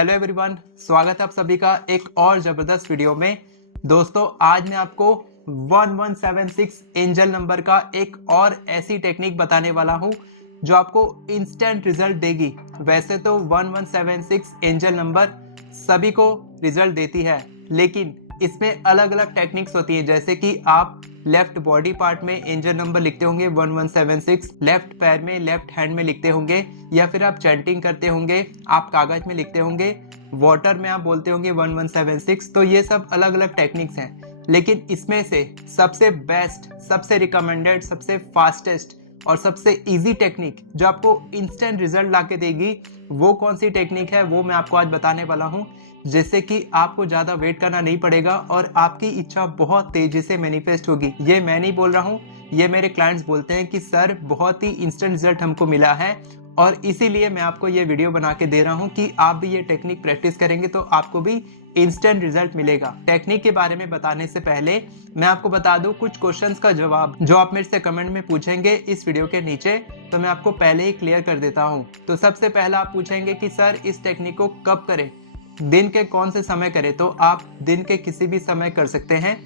Hello everyone, स्वागत है आप सभी का एक और जबरदस्त वीडियो में। दोस्तों, आज मैं आपको 1176 एंजल नंबर का एक और ऐसी टेक्निक बताने वाला हूं जो आपको इंस्टेंट रिजल्ट देगी। वैसे तो 1176 एंजल नंबर सभी को रिजल्ट देती है, लेकिन इसमें अलग अलग टेक्निक्स होती हैं। जैसे कि आप लेफ्ट बॉडी पार्ट में एंजल नंबर लिखते होंगे 1176, लेफ्ट पैर में, लेफ्ट हैंड में लिखते होंगे, या फिर आप चैंटिंग करते होंगे, आप कागज में लिखते होंगे, वाटर में आप बोलते होंगे 1176। तो ये सब अलग अलग टेक्निक्स हैं, लेकिन इसमें से सबसे बेस्ट, सबसे रिकमेंडेड, सबसे फास्टेस्ट और सबसे इजी टेक्निक जो आपको इंस्टेंट रिजल्ट ला के देगी, वो कौन सी टेक्निक है वो मैं आपको आज बताने वाला हूँ। जिससे कि आपको ज़्यादा वेट करना नहीं पड़ेगा और आपकी इच्छा बहुत तेजी से मैनिफेस्ट होगी। ये मैं नहीं बोल रहा हूँ, ये मेरे क्लाइंट्स बोलते हैं कि सर बहुत ही इंस्टेंट रिजल्ट हमको मिला है, और इसीलिए मैं आपको ये वीडियो बना के दे रहा हूँ कि आप भी ये टेक्निक प्रैक्टिस करेंगे तो आपको भी इंस्टेंट रिजल्ट मिलेगा। टेक्निक के बारे में बताने से पहले मैं आपको बता दूं कुछ क्वेश्चंस का जवाब जो आप मेरे से कमेंट में पूछेंगे इस वीडियो के नीचे, तो मैं आपको पहले ही क्लियर कर देता हूं। तो सबसे पहला आप पूछेंगे कि सर इस टेक्निक को कब करें, दिन के कौन से समय करें। तो आप दिन के किसी भी समय कर सकते हैं।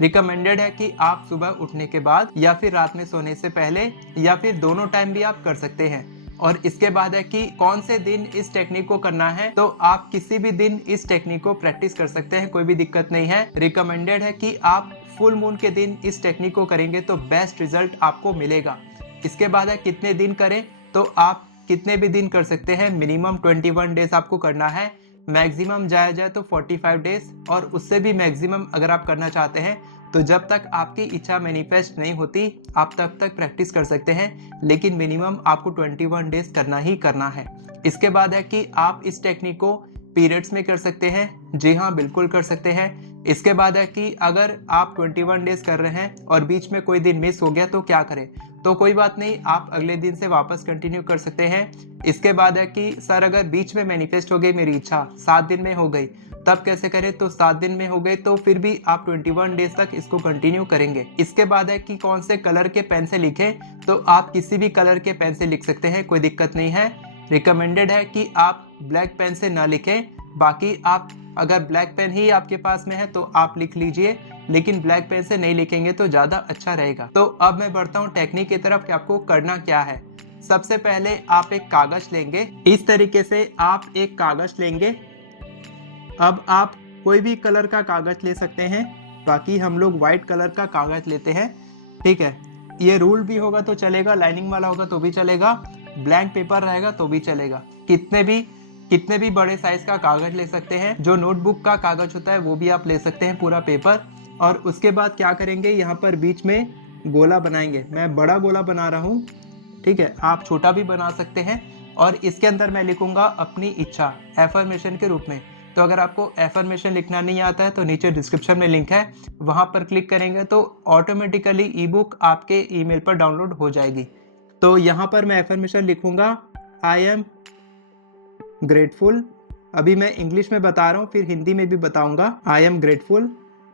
रिकमेंडेड है कि आप सुबह उठने के बाद, या फिर रात में सोने से पहले, या फिर दोनों टाइम भी आप कर सकते हैं। और इसके बाद है कि कौन से दिन इस टेक्निक को करना है, तो आप किसी भी दिन इस टेक्निक को प्रैक्टिस कर सकते हैं, कोई भी दिक्कत नहीं है। रिकमेंडेड है कि आप फुल मून के दिन इस टेक्निक को करेंगे तो बेस्ट रिजल्ट आपको मिलेगा। इसके बाद है कितने दिन करें, तो आप कितने भी दिन कर सकते हैं। मिनिमम 21 डेज आपको करना है, मैक्सिमम जाया जाए तो 45 डेज, और उससे भी मैक्सिमम अगर आप करना चाहते हैं तो जब तक आपकी इच्छा मैनिफेस्ट नहीं होती आप तब तक प्रैक्टिस कर सकते हैं, लेकिन मिनिमम आपको 21 डेज करना ही करना है। इसके बाद है कि आप इस टेक्निक को पीरियड्स में कर सकते हैं। जी हाँ, बिल्कुल कर सकते हैं। इसके बाद है कि अगर आप 21 डेज कर रहे हैं और बीच में कोई दिन मिस हो गया तो क्या करें, तो कोई बात नहीं, आप अगले दिन से वापस कंटिन्यू कर सकते हैं। इसके बाद है कि सर अगर बीच में मैनिफेस्ट हो गई मेरी इच्छा, 7 दिन में हो गई, तब कैसे करें, तो 7 दिन में हो गए तो फिर भी आप 21 डेज तक इसको कंटिन्यू करेंगे। इसके बाद है कि कौन से कलर के पेन से लिखें, तो आप किसी भी कलर के पेन से लिख सकते हैं, कोई दिक्कत नहीं है। रिकमेंडेड है कि आप ब्लैक पेन से ना लिखें, बाकी आप अगर ब्लैक पेन ही आपके पास में है तो आप लिख लीजिए, लेकिन ब्लैक पेन से नहीं लिखेंगे तो ज्यादा अच्छा रहेगा। तो अब मैं बढ़ता हूँ टेक्निक की तरफ कि आपको करना क्या है। सबसे पहले आप एक कागज लेंगे, इस तरीके से आप एक कागज लेंगे। अब आप कोई भी कलर का कागज ले सकते हैं, बाकी हम लोग व्हाइट कलर का कागज लेते हैं, ठीक है। ये रूल भी होगा तो चलेगा, लाइनिंग वाला होगा तो भी चलेगा, ब्लैंक पेपर रहेगा तो भी चलेगा। कितने भी बड़े साइज का कागज ले सकते हैं, जो नोटबुक का कागज होता है वो भी आप ले सकते हैं, पूरा पेपर। और उसके बाद क्या करेंगे, यहाँ पर बीच में गोला बनाएंगे। मैं बड़ा गोला बना रहा हूँ, ठीक है, आप छोटा भी बना सकते हैं। और इसके अंदर मैं लिखूंगा अपनी इच्छा एफर्मेशन के रूप में। तो अगर आपको एफर्मेशन लिखना नहीं आता है तो नीचे डिस्क्रिप्शन में लिंक है, वहां पर क्लिक करेंगे तो ऑटोमेटिकली ई बुक आपके ईमेल पर डाउनलोड हो जाएगी। तो यहाँ पर मैं एफर्मेशन लिखूंगा, आई एम ग्रेटफुल। अभी मैं इंग्लिश में बता रहा हूँ, फिर हिंदी में भी बताऊंगा। I am grateful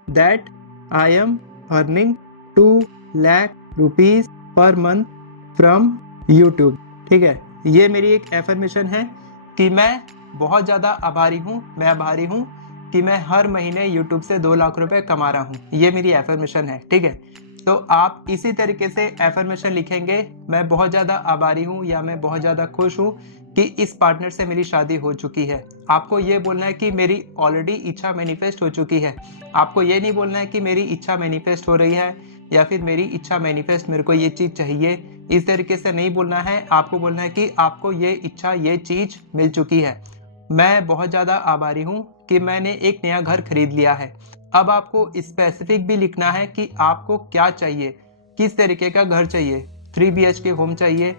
that I am earning 2 lakh rupees per month from YouTube, ठीक है। ये मेरी एक एफर्मेशन है कि मैं बहुत ज़्यादा आभारी हूँ, मैं आभारी हूँ कि मैं हर महीने यूट्यूब से 2 लाख रुपए कमा रहा हूँ। ये मेरी एफर्मेशन है, ठीक है। तो आप इसी तरीके से एफर्मेशन लिखेंगे, मैं बहुत ज़्यादा आभारी हूँ या मैं बहुत ज़्यादा खुश हूँ कि इस पार्टनर से मेरी शादी हो चुकी है। आपको ये बोलना है कि मेरी ऑलरेडी इच्छा मैनिफेस्ट हो चुकी है। आपको ये नहीं बोलना है कि मेरी इच्छा मैनिफेस्ट हो रही है, या फिर मेरी इच्छा मैनिफेस्ट, मेरे को ये चीज़ चाहिए, इस तरीके से नहीं बोलना है। आपको बोलना है कि आपको ये इच्छा, ये चीज़ मिल चुकी है। मैं बहुत ज़्यादा आभारी हूँ कि मैंने एक नया घर खरीद लिया है। अब आपको स्पेसिफिक भी लिखना है कि आपको क्या चाहिए, किस तरीके का घर चाहिए। 3 BHK होम चाहिए,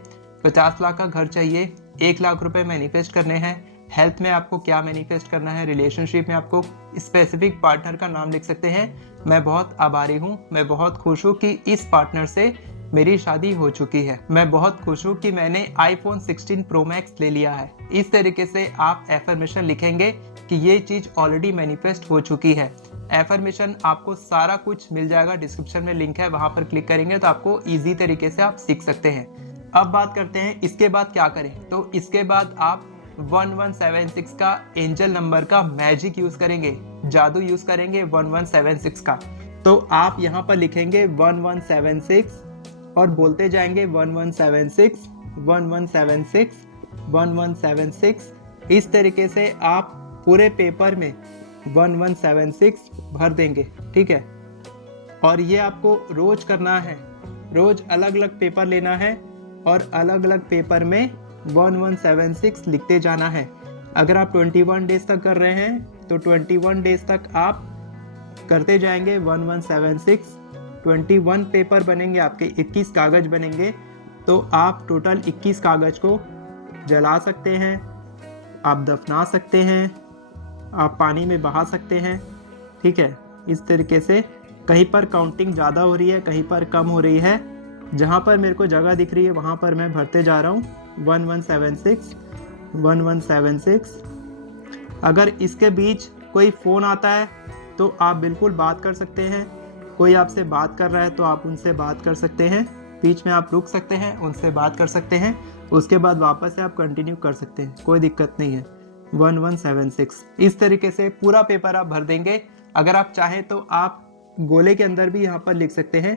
50 लाख का घर चाहिए, 1 लाख रुपए मैनिफेस्ट करने हैं। हेल्थ में आपको क्या मैनिफेस्ट करना है, रिलेशनशिप में आपको स्पेसिफिक पार्टनर का नाम लिख सकते हैं। मैं बहुत आभारी हूँ, मैं बहुत खुश हूँ कि इस पार्टनर से मेरी शादी हो चुकी है। मैं बहुत खुश हूँ कि मैंने iPhone 16 Pro Max ले लिया है। इस तरीके से आप एफर्मेशन लिखेंगे कि ये चीज ऑलरेडी मैनिफेस्ट हो चुकी है। एफर्मेशन आपको सारा कुछ मिल जाएगा, डिस्क्रिप्शन में लिंक है, वहां पर क्लिक करेंगे तो आपको इजी तरीके से आप सीख सकते हैं। अब बात करते हैं इसके बाद क्या करें। तो इसके बाद आप 1176 का एंजल नंबर का मैजिक यूज करेंगे, जादू यूज करेंगे 1176 का। तो आप यहाँ पर लिखेंगे 1176 और बोलते जाएंगे 1176 1176 1176। इस तरीके से आप पूरे पेपर में 1176 भर देंगे, ठीक है। और ये आपको रोज करना है, रोज अलग अलग पेपर लेना है और अलग अलग पेपर में 1176 लिखते जाना है। अगर आप 21 डेज तक कर रहे हैं तो 21 डेज तक आप करते जाएंगे 1176। 21 पेपर बनेंगे आपके, 21 कागज बनेंगे, तो आप टोटल 21 कागज को जला सकते हैं, आप दफना सकते हैं, आप पानी में बहा सकते हैं, ठीक है। इस तरीके से कहीं पर काउंटिंग ज़्यादा हो रही है, कहीं पर कम हो रही है, जहाँ पर मेरे को जगह दिख रही है वहाँ पर मैं भरते जा रहा हूँ 1176 1176। अगर इसके बीच कोई फ़ोन आता है तो आप बिल्कुल बात कर सकते हैं, कोई आपसे बात कर रहा है तो आप उनसे बात कर सकते हैं, बीच में आप रुक सकते हैं, उनसे बात कर सकते हैं, उसके बाद वापस से आप कंटिन्यू कर सकते हैं, कोई दिक्कत नहीं है। 1176 इस तरीके से पूरा पेपर आप भर देंगे। अगर आप चाहें तो आप गोले के अंदर भी यहाँ पर लिख सकते हैं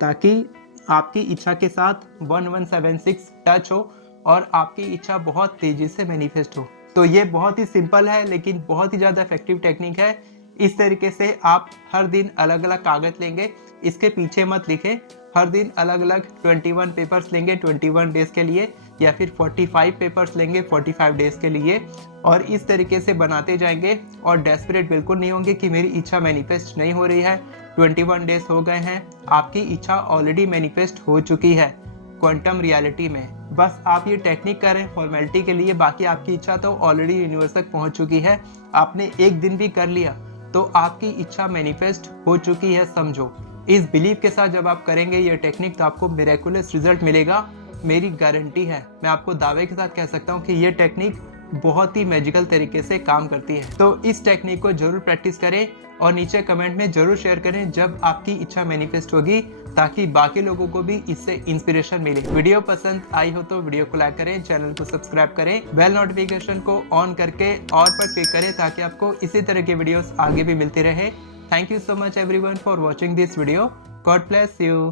ताकि आपकी इच्छा के साथ 1176 टच हो और आपकी इच्छा बहुत तेजी से मैनिफेस्ट हो। तो ये बहुत ही सिंपल है लेकिन बहुत ही ज़्यादा इफेक्टिव टेक्निक है। इस तरीके से आप हर दिन अलग अलग कागज लेंगे, इसके पीछे मत लिखें, हर दिन अलग अलग 21 पेपर्स लेंगे 21 डेज के लिए, या फिर 45 पेपर्स लेंगे 45 डेज के लिए, और इस तरीके से बनाते जाएंगे। और डेस्परेट बिल्कुल नहीं होंगे कि मेरी इच्छा मैनिफेस्ट नहीं हो रही है, 21 डेज हो गए हैं, आपकी इच्छा ऑलरेडी मैनिफेस्ट हो चुकी है क्वांटम रियलिटी में। बस आप ये टेक्निक करें फॉर्मेलिटी के लिए, बाकी आपकी इच्छा तो ऑलरेडी यूनिवर्स तक पहुंच चुकी है। आपने एक दिन भी कर लिया तो आपकी इच्छा मैनिफेस्ट हो चुकी है, समझो। इस बिलीव के साथ जब आप करेंगे ये टेक्निक तो आपको मिरेकुलस रिजल्ट मिलेगा, मेरी गारंटी है। मैं आपको दावे के साथ कह सकता हूँ कि ये टेक्निक बहुत ही मैजिकल तरीके से काम करती है। तो इस टेक्निक को जरूर प्रैक्टिस करें और नीचे कमेंट में जरूर शेयर करें जब आपकी इच्छा मैनिफेस्ट होगी, ताकि बाकी लोगों को भी इससे इंस्पिरेशन मिले। वीडियो पसंद आई हो तो वीडियो को लाइक करें, चैनल को सब्सक्राइब करें, बेल नोटिफिकेशन को ऑन करके और पर क्लिक करें ताकि आपको इसी तरह के वीडियोस आगे भी मिलते रहे। Thank you so much everyone for watching this video. God bless you.